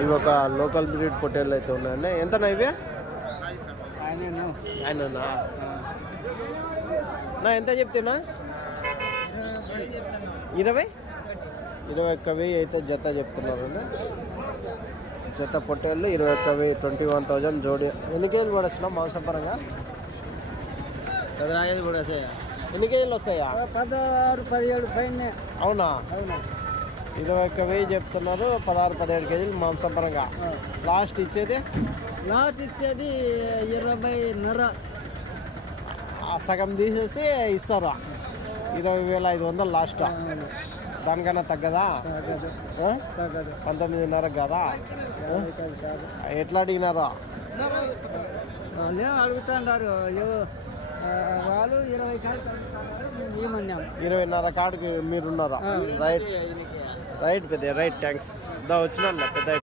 ఇవి ఒక local breed పొట్టేళ్ళు అయితే ఉన్నాయండి. ఎంతనా ఇవి? ఆయననా? నా ఎంత చెప్తున్నా? ఇరవై? ఇరవై ఒక్క వెయ్యి అయితే జత చెప్తున్నారండి. జత పొట్టేళ్ళు ఇరవై ఒక్క వెయ్యి ట్వంటీ వన్ థౌజండ్ జోడి. ఎన్ని కేజీలు పడొచ్చిన మాంసపరంగా? కూడా ఎన్ని కేజీలు వస్తాయా? పదహారు పదిహేడు పైన. అవునా? అవును? ఇరవై ఒక్క వెయ్యి చెప్తున్నారు పదహారు పదిహేడు కేజీలు మాంసపరంగా. లాస్ట్ ఇచ్చేది? లాట్ ఇచ్చేది ఇరవైన్నర ఆ సగం తీసేసి ఇస్తారా? ఇరవై వేల ఐదు వందలు లాస్ట్ దానికన్నా తగ్గదా? పంతొమ్మిదిన్నర కదా? ఎట్లా అడిగినారా? ఆ, వాళ్ళు ఇరవై ఇరవైన్నర కాడికి మీరున్నారా? రైట్. రైట్ పెద్ద రైట్ థ్యాంక్స్. దా వచ్చినా పెద్ద